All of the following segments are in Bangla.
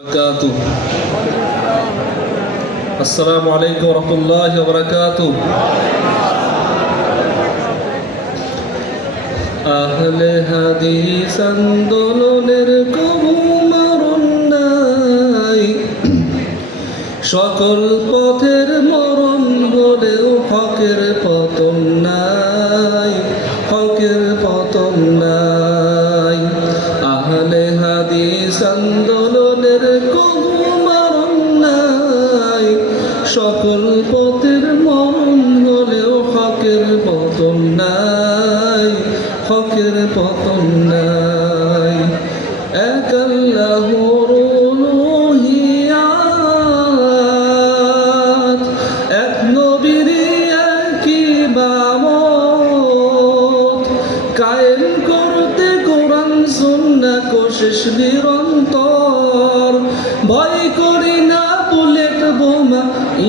وبركاته. السلام عليكم ورحمة الله وبركاته. আহলে হাদিস আন্দোলনের কবু মরণ নাই, সকল পথের মরণ হলেও হকের পতন নাই, হকের পতন নাই। আহলে হাদিস আন্দোলনের কবু মরণ নাই, সকল পথের মরণ হলেও হকের পতন নাই, হকের পতন নাই। এক আল্লাহর উলুহিয়াত, এক নবীর একই ইবাদত, কায়েম করতে কোরআন সুন্নাহ কোশিশ নিরন্তর। ভয় করি না বুলেট বোমা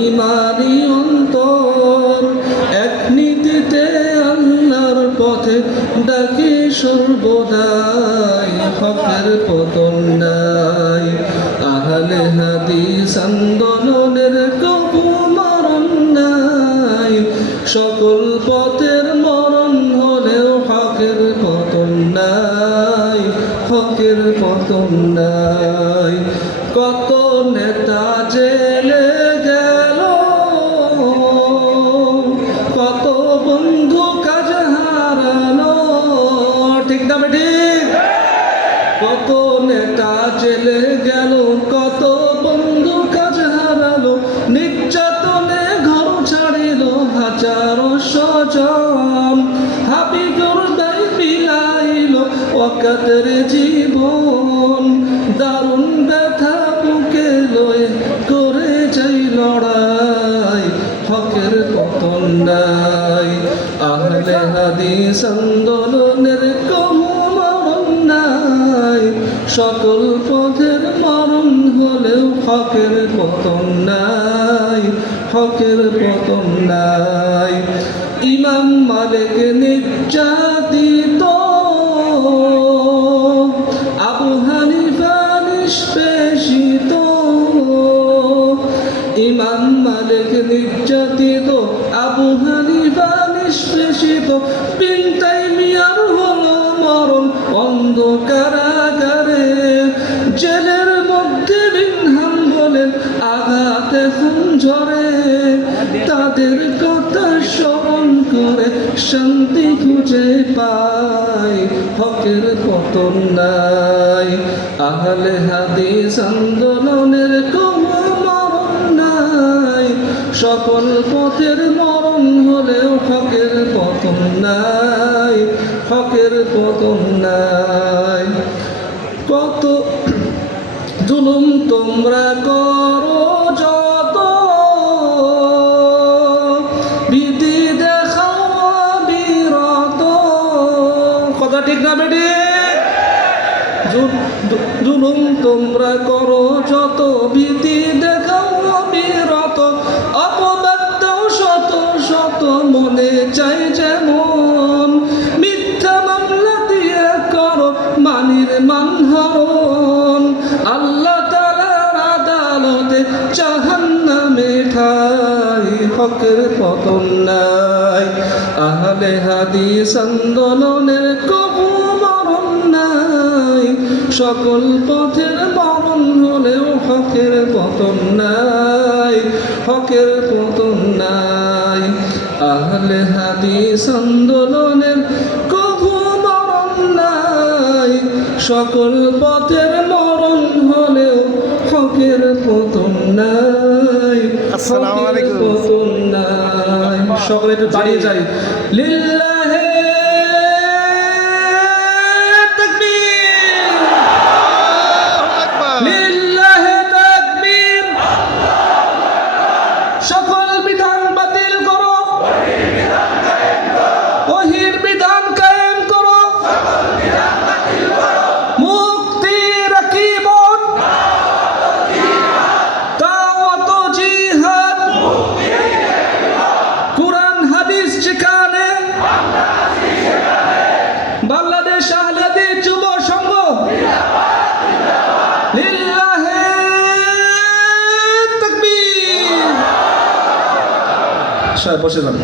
ইমানি অন্তর, এক নীতিতে আল্লাহর পথে ডাকি সর্বদাই, হকের পতন নাই। আহলে হাদিস আন্দোলনের কবু মরণ নাই, সকল পথের মরণ হলেও হকের পতন নাই, হকের পতন নাই। কত নেতা জেলে গেল, কত বন্ধু কাজ হারালো, ঠিক না ঠিক? কত নেতা জেলে গেল, কত বন্ধু কাজ হারালো, নির্যাতনে ঘর ছাড়িল হাজারো স্বজন, হাবিবুর দায় বিলাইল ওয়াকাতের জীবন। দারুণ ব্যথা বুকে লয়ে করে যাই লড়াই, হকের পতন নাই। আহলে হাদিস আন্দোলনের কবু মরণ নাই, সকল পথের মরণ হলেও হকের পতন নাই, হকের পতন নাই। ইমাম মালিক নির্যাতিত, আবু হানিফা নিষ্পেষিত। ইমাম মালিক নির্যাতিত, আবু হানিফা নিষ্পেষিত। বিন তাইমিয়ার হলো মরণ অন্ধকারাগারে, জেলের মধ্যে বিন হাম্বলের আঘাত এখন ঝরে। তাদের কথা স্মরণ করে শান্তি খুঁজে পাই, হকের পতন নাই। আহলে হাদিস আন্দোলনের কবু মরণ নাই, সকল পথের মরণ হলেও হকের পতন নাই, হকের পতন নাই। কত জুলুম তোমরা করো যত, ভীতি দেখাও বিরত, কথা ঠিক না বেটি? জুলুম তোমরা করো যত, ভীতি দেখাও বিরত। অপবাদ দাও শত শত, মনে চাই যেমন। মিথ্যা মামলা দিয়ে করো মানির মানহরণ, আল্লাহ তাআলার আদালতে জাহান্নামে ঠাই, হকের পতন নাই। আহলে হাদিস আন্দোলনের কবু মরণ নাই, সকল পথের মরণ হলেও হকের পতন নাই, হকের পতন নাই। আহলে হাদিস আন্দোলনের কবু মরণ নাই, সকল পথের মরণ হলেও হকের পতন নাই, হকের পতন নাই। সকলে একটু দাঁড়িয়ে যাই। লিল্লাহে তাকবীর, লিল্লাহে তাকবীর। সকল বিধান বাতিল করো, ওহির বিধান কায়েম করো। মুক্তি রাখিবন, দাওয়াত জিহাদ, কুরআন হাদিস যেখানে বসে যান।